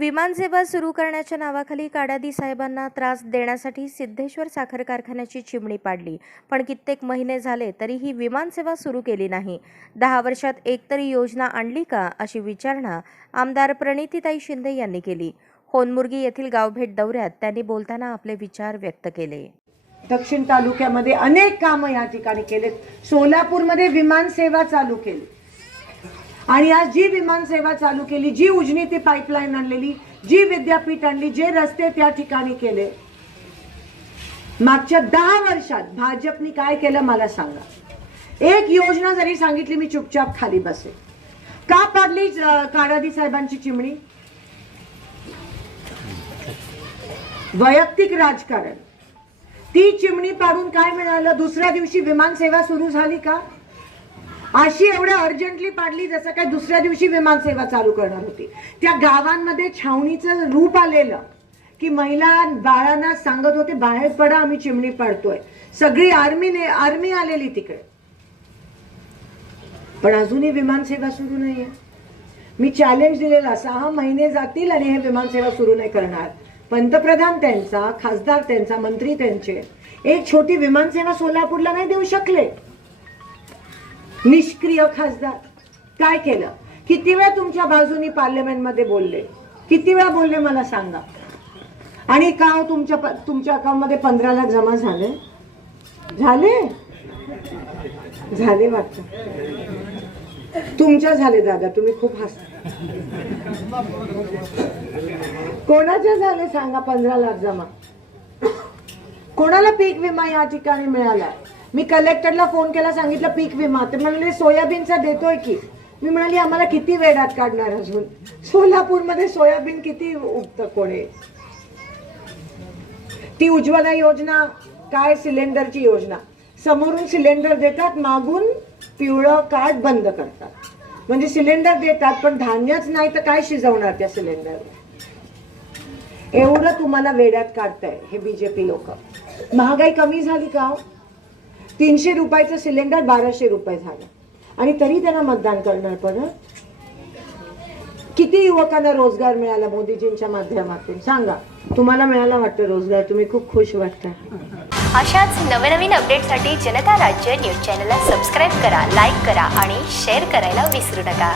विमानसेवा सुरू करण्याच्या नावाखाली काडादी साहेबांना त्रास देण्यासाठी सिद्धेश्वर साखर कारखान्याची चिमणी पाडली. पण कित्येक महिने झाले तरीही विमानसेवा सुरू केली नाही. दहा वर्षात एकतरी योजना आणली का अशी विचारणा आमदार प्रणितीताई शिंदे यांनी केली. होनमुर्गी येथील गावभेट दौऱ्यात त्यांनी बोलताना आपले विचार व्यक्त केले. दक्षिण तालुक्यामध्ये अनेक कामं या ठिकाणी केलेत. सोलापूरमध्ये विमान सेवा चालू केली. आणि आज जी विमान सेवा चालू केली जी उजनी ती पाईपलाईन आणलेली जी विद्यापीठ आणली जे रस्ते त्या ठिकाणी केले. मागच्या दहा वर्षात भाजपनी काय केलं मला सांगा. एक योजना जरी सांगितली मी चुपचाप खाली बसे का पाडली काडादी साहेबांची चिमणी? वैयक्तिक राजकारण. ती चिमणी पाडून काय मिळालं? दुसऱ्या दिवशी विमान सेवा सुरू झाली का? अशी एवढ्या अर्जंटली पाडली जसं काय दुसऱ्या दिवशी विमान सेवा चालू करणार होती. त्या गावांमध्ये छावणीचं रूप आलेलं की महिला बाळांना सांगत होते बाहेर पडा आम्ही चिमणी पाडतोय. सगळी आर्मीने आर्मी आलेली तिकडे. पण अजूनही विमान सेवा सुरू आहे मी चॅलेंज दिलेला सहा महिने जातील आणि हे विमानसेवा सुरू नाही करणार. पंतप्रधान त्यांचा खासदार त्यांचा मंत्री त्यांचे एक छोटी विमानसेवा सोलापूरला नाही देऊ शकले. निष्क्रिय खासदार. काय केलं? किती वेळा तुमच्या बाजूनी पार्लमेंटमध्ये बोलले? किती वेळा बोलले मला सांगा. आणि का हो तुमच्या प- तुमच्या अकाउंटमध्ये पंधरा लाख जमा झाले? झाले? झाले वाटतं. तुमच्या झाले दादा तुम्ही खूप हसता कोणाच्या झाले सांगा पंधरा लाख जमा? कोणाला पीक विमा या ठिकाणी मिळाला? मी कलेक्टरला फोन केला सांगितलं पीक विमा. ते म्हणाले सोयाबीनचा देतोय की. मी म्हणाली आम्हाला किती वेळात काढणार अजून? सोलापूरमध्ये सोयाबीन किती उगतं कोणी ती उज्ज्वला योजना काय? सिलेंडरची योजना. समोरून सिलेंडर देतात मागून पिवळं कार्ड बंद करतात. म्हणजे सिलेंडर देतात पण धान्यच नाही तर काय शिजवणार त्या सिलेंडर एवढं तुम्हाला वेड्यात काढताय हे बीजेपी लोक. महागाई कमी झाली का हो? तीनशे रुपयाचं सिलेंडर बाराशे रुपये झालं. आणि तरी त्यांना मतदान करणार पण किती युवकांना रोजगार मिळाला मोदीजींच्या माध्यमातून? सांगा. तुम्हाला मिळाला वाटतं रोजगार तुम्ही खूप खुश वाटता. अशाच नवनवीन अपडेटसाठी जनता राज्य न्यूज चॅनलला सबस्क्राईब करा लाईक करा आणि शेअर करायला विसरू नका.